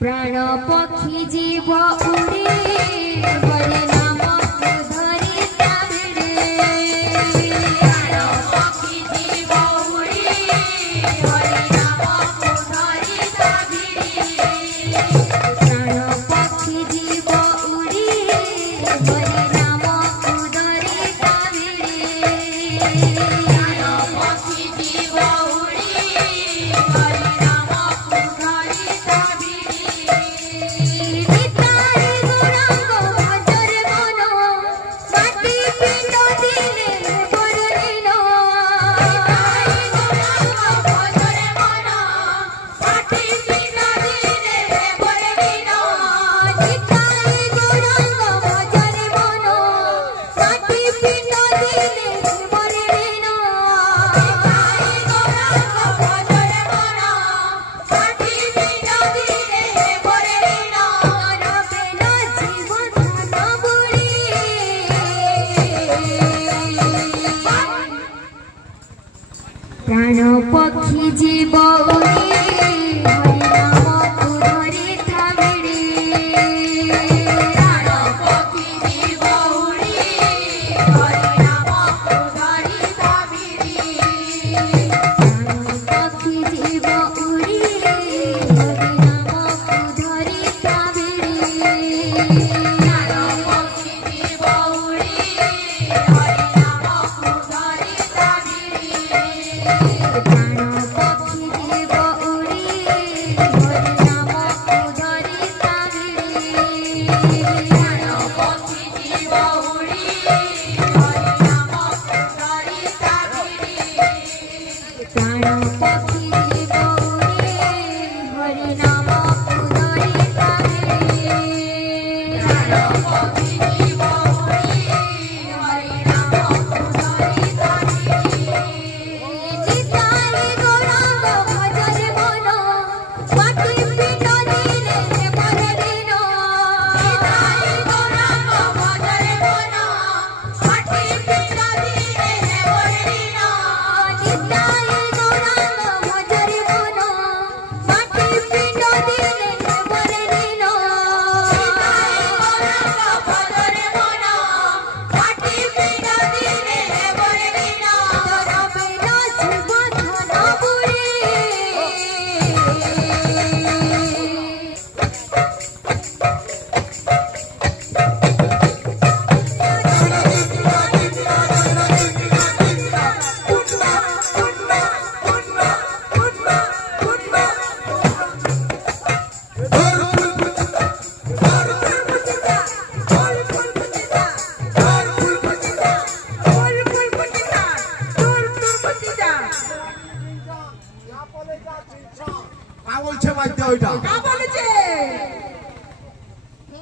प्राण पक्षी जीव उड़ी बड़े नाम धरी प्राण पक्षी जीव उड़ी बड़े नाम धरी प्राण पक्षी जीव उड़ी बड़े नाम धरी प्राण पक्षी जीव उड़ी बड़े नाम धरी प्राण पक्षी जीव उड़ी हरिनाम तू धरी थामिड़ी प्राण पक्षी जीव उड़ी हरिनाम तू धरी थामिड़ी प्राण पक्षी जीव उड़ी हरिनाम तू धरी थामिड़ी प्राण पक्षी जीव उड़ी हरिनाम तू धरी थामिड़ी प्राण पक्षी जीव उड़ी हरिनाम तू धरी थामिड़ी प्राण पक्षी जीव उड़ी हरिनाम तू धरी थामिड़ी प्राण पक्षी जीव उड़ी हरिनाम तू धरी थामिड़ी प्राण पक्षी जीव उड़ी हरिनाम तू धरी थामिड़ी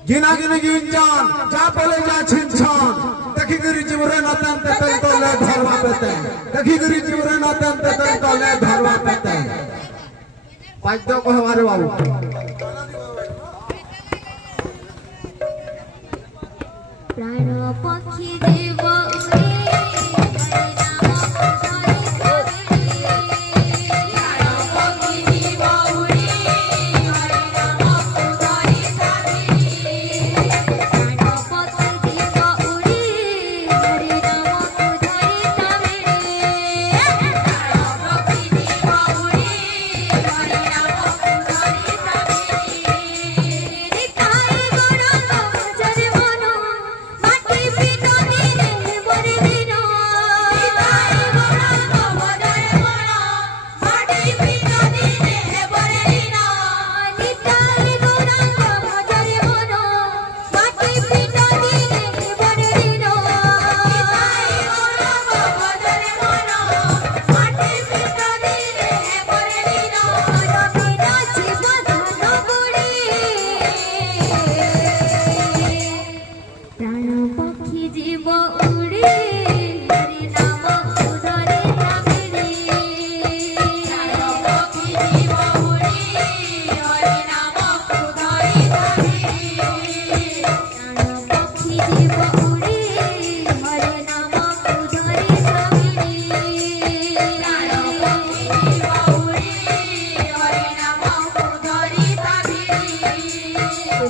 गिना गिना गिनचान जा पले जा छिनछान देखी गिरी चिमरे नतन ततन तो ले धरवा पेते देखी गिरी चिमरे नतन ततन तो ले धरवा पेते पाइतो को हमारे बाबू प्राण पक्षी जीव उड़ी Bye.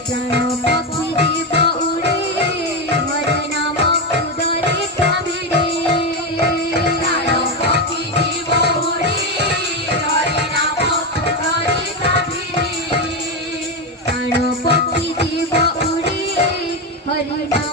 प्राण पक्षी जीव उड़े हरि नाम उदरे काबिड़े प्राण पक्षी जीव उड़े हरि नाम उदरे काबिड़े प्राण पक्षी जीव उड़े हरि नाम